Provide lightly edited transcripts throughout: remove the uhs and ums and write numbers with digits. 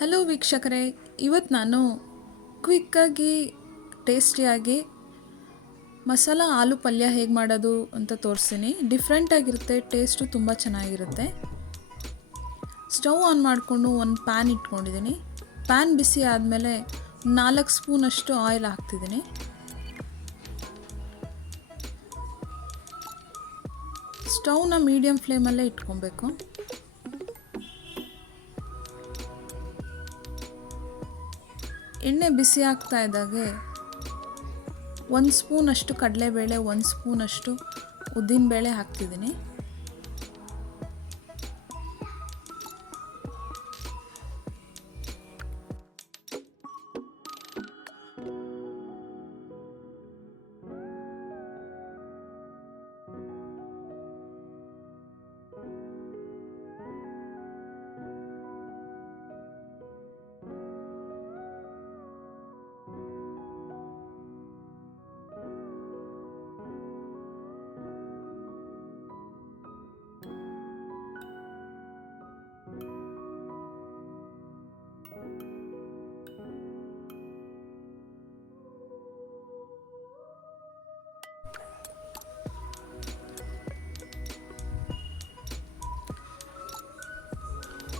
Hello ವೀಕ್ಷಕರೇ, ಇವತ್ತು ನಾನು ಕ್ವಿಕ್ಕಾಗಿ ಟೇಸ್ಟಿಯಾಗಿ ಮಸಾಲ ಆಲೂ ಪಲ್ಯ ಹೇಗೆ ಮಾಡೋದು ಅಂತ ತೋರಿಸ್ತೀನಿ. ಡಿಫ್ರೆಂಟಾಗಿರುತ್ತೆ, ಟೇಸ್ಟು ತುಂಬ ಚೆನ್ನಾಗಿರುತ್ತೆ. ಸ್ಟವ್ ಆನ್ ಮಾಡಿಕೊಂಡು ಒಂದು ಪ್ಯಾನ್ ಇಟ್ಕೊಂಡಿದ್ದೀನಿ. ಪ್ಯಾನ್ ಬಿಸಿ ಆದಮೇಲೆ 4 ಸ್ಪೂನಷ್ಟು ಆಯಿಲ್ ಹಾಕ್ತಿದ್ದೀನಿ. ಸ್ಟವ್ನ ಮೀಡಿಯಮ್ ಫ್ಲೇಮಲ್ಲೇ ಇಟ್ಕೊಬೇಕು. ಎಣ್ಣೆ ಬಿಸಿ ಆಗ್ತಾ ಇದ್ದಾಗೆ 1 ಸ್ಪೂನಷ್ಟು ಕಡಲೆಬೇಳೆ, 1 ಸ್ಪೂನಷ್ಟು ಉದ್ದಿನಬೇಳೆ ಹಾಕ್ತಿದ್ದೀನಿ.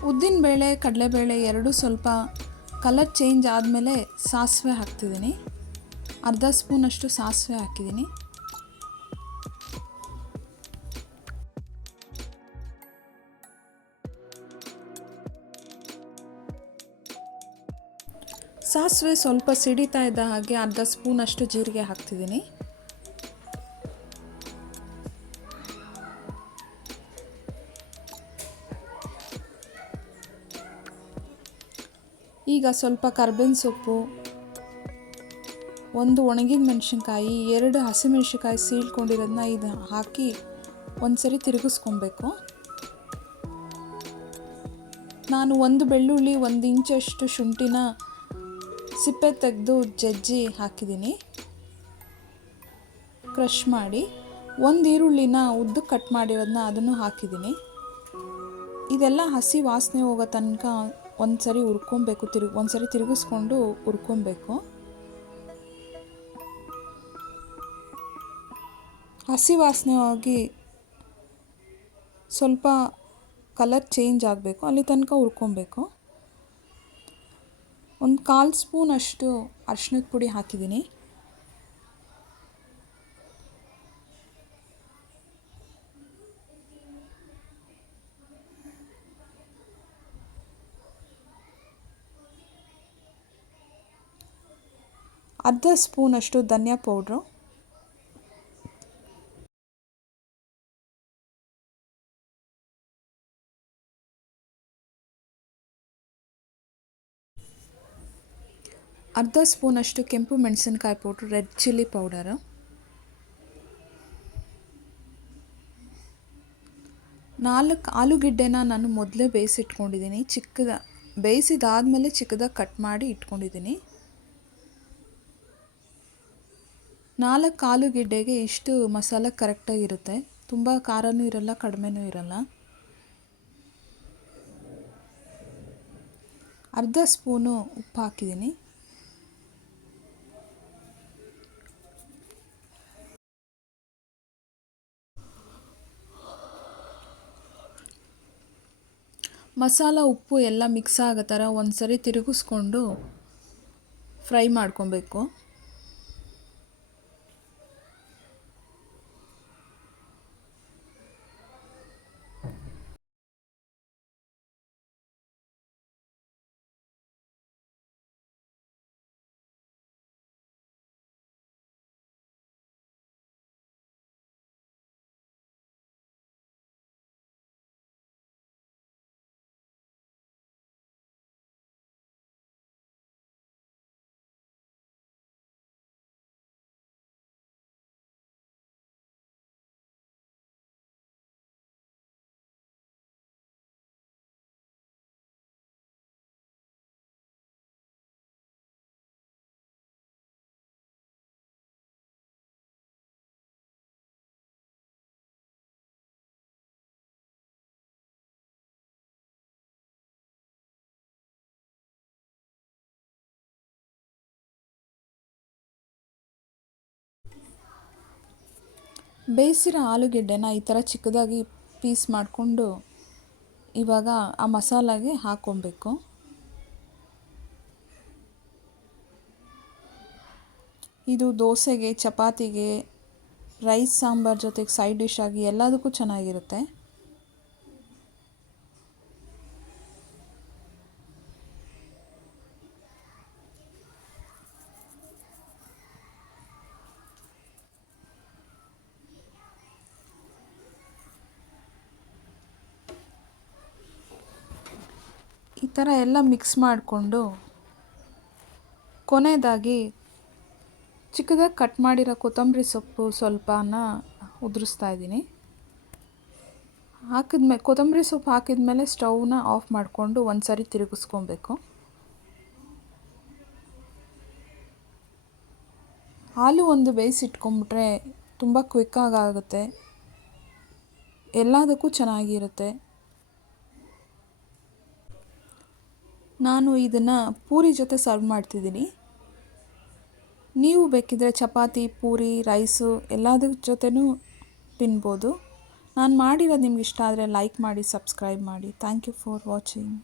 ಉದ್ದಿನಬೇಳೆ, ಕಡಲೆಬೇಳೆ ಎರಡೂ ಸ್ವಲ್ಪ ಕಲರ್ ಚೇಂಜ್ ಆದಮೇಲೆ ಸಾಸಿವೆ ಹಾಕ್ತಿದ್ದೀನಿ. ಅರ್ಧ ಸ್ಪೂನಷ್ಟು ಸಾಸಿವೆ ಹಾಕಿದ್ದೀನಿ. ಸಾಸಿವೆ ಸ್ವಲ್ಪ ಸಿಡಿತಾ ಇದ್ದ ಹಾಗೆ ಅರ್ಧ ಸ್ಪೂನಷ್ಟು ಜೀರಿಗೆ ಹಾಕ್ತಿದ್ದೀನಿ. ಈಗ ಸ್ವಲ್ಪ ಕರ್ಬೇವಿನ ಸೊಪ್ಪು, 1 ಒಣಗಿದ ಮೆಣಸಿನ್ಕಾಯಿ, 2 ಹಸಿಮೆಣಸಿನ್ಕಾಯಿ ಸೀಳ್ಕೊಂಡಿರೋದನ್ನ ಇದು ಹಾಕಿ ಒಂದ್ಸರಿ ತಿರುಗಿಸ್ಕೊಬೇಕು. ನಾನು 1 ಬೆಳ್ಳುಳ್ಳಿ, 1 ಇಂಚಷ್ಟು ಶುಂಠಿನ ಸಿಪ್ಪೆ ತೆಗೆದು ಜಜ್ಜಿ ಹಾಕಿದ್ದೀನಿ, ಕ್ರಷ್ ಮಾಡಿ. 1 ಈರುಳ್ಳಿನ ಉದ್ದು ಕಟ್ ಮಾಡಿರೋದನ್ನ ಅದನ್ನು ಹಾಕಿದ್ದೀನಿ. ಇದೆಲ್ಲ ಹಸಿ ವಾಸನೆ ಹೋಗೋ ತನಕ ಒಂದ್ಸರಿ ಹುರ್ಕೊಬೇಕು. ಒಂದ್ಸರಿ ತಿರುಗಿಸ್ಕೊಂಡು ಹುರ್ಕೊಬೇಕು. ಹಸಿ ವಾಸನೆ ಹೋಗಿ ಸ್ವಲ್ಪ ಕಲರ್ ಚೇಂಜ್ ಆಗಬೇಕು, ಅಲ್ಲಿ ತನಕ ಹುರ್ಕೊಬೇಕು. 1/4 ಸ್ಪೂನಷ್ಟು ಅರಿಶಿಣದ ಪುಡಿ ಹಾಕಿದ್ದೀನಿ. ಅರ್ಧ ಸ್ಪೂನಷ್ಟು ಧನಿಯಾ ಪೌಡ್ರು, ಅರ್ಧ ಸ್ಪೂನಷ್ಟು ಕೆಂಪು ಮೆಣಸಿನ್ಕಾಯಿ ಪೌಡ್ರು, ರೆಡ್ ಚಿಲ್ಲಿ ಪೌಡರು, 4 ಆಲೂಗೆಡ್ಡೆನ ನಾನು ಮೊದಲೇ ಬೇಯಿಸಿಟ್ಕೊಂಡಿದ್ದೀನಿ. ಬೇಯಿಸಿದಾದಮೇಲೆ ಚಿಕ್ಕದಾಗಿ ಕಟ್ ಮಾಡಿ ಇಟ್ಕೊಂಡಿದ್ದೀನಿ. 4 ಆಲೂಗೆಡ್ಡೆಗೆ ಇಷ್ಟು ಮಸಾಲೆ ಕರೆಕ್ಟಾಗಿರುತ್ತೆ. ತುಂಬ ಖಾರನೂ ಇರಲ್ಲ, ಕಡಿಮೆನೂ ಇರಲ್ಲ. ಅರ್ಧ ಸ್ಪೂನು ಉಪ್ಪು ಹಾಕಿದ್ದೀನಿ. ಮಸಾಲ ಉಪ್ಪು ಎಲ್ಲ ಮಿಕ್ಸ್ ಆಗೋ ಥರ ಒಂದ್ಸರಿ ತಿರುಗಿಸ್ಕೊಂಡು ಫ್ರೈ ಮಾಡ್ಕೊಬೇಕು. ಬೇಯಿಸಿರೋ ಆಲೂಗೆಡ್ಡೆನ ಈ ಥರ ಚಿಕ್ಕದಾಗಿ ಪೀಸ್ ಮಾಡಿಕೊಂಡು ಇವಾಗ ಆ ಮಸಾಲಾಗೆ ಹಾಕ್ಕೊಬೇಕು. ಇದು ದೋಸೆಗೆ, ಚಪಾತಿಗೆ, ರೈಸ್ ಸಾಂಬಾರ್ ಜೊತೆಗೆ ಸೈಡ್ ಡಿಶ್ ಆಗಿ ಎಲ್ಲದಕ್ಕೂ ಚೆನ್ನಾಗಿರುತ್ತೆ. ಈ ಥರ ಎಲ್ಲ ಮಿಕ್ಸ್ ಮಾಡಿಕೊಂಡು ಕೊನೆಯದಾಗಿ ಚಿಕ್ಕದಾಗಿ ಕಟ್ ಮಾಡಿರೋ ಕೊತ್ತಂಬರಿ ಸೊಪ್ಪು ಸ್ವಲ್ಪನ ಉದುರಿಸ್ತಾ ಇದ್ದೀನಿ. ಕೊತ್ತಂಬರಿ ಸೊಪ್ಪು ಹಾಕಿದ್ಮೇಲೆ ಸ್ಟವ್ನ ಆಫ್ ಮಾಡಿಕೊಂಡು ಒಂದು ಸರಿ ತಿರುಗಿಸ್ಕೊಬೇಕು. ಹಾಲು ಒಂದು ಬೇಯಿಸಿಟ್ಕೊಂಡ್ಬಿಟ್ರೆ ತುಂಬ ಕ್ವಿಕ್ಕಾಗಿ ಆಗುತ್ತೆ, ಎಲ್ಲದಕ್ಕೂ ಚೆನ್ನಾಗಿರುತ್ತೆ. ನಾನು ಇದನ್ನು ಪೂರಿ ಜೊತೆ ಸರ್ವ್ ಮಾಡ್ತಿದ್ದೀನಿ. ನೀವು ಬೇಕಿದ್ದರೆ ಚಪಾತಿ, ಪೂರಿ, ರೈಸು ಎಲ್ಲದ್ರ ಜೊತೆನೂ ತಿನ್ಬೋದು. ನಾನು ಮಾಡಿರೋದು ನಿಮ್ಗೆ ಇಷ್ಟ ಆದರೆ ಲೈಕ್ ಮಾಡಿ, ಸಬ್ಸ್ಕ್ರೈಬ್ ಮಾಡಿ. Thank you for watching.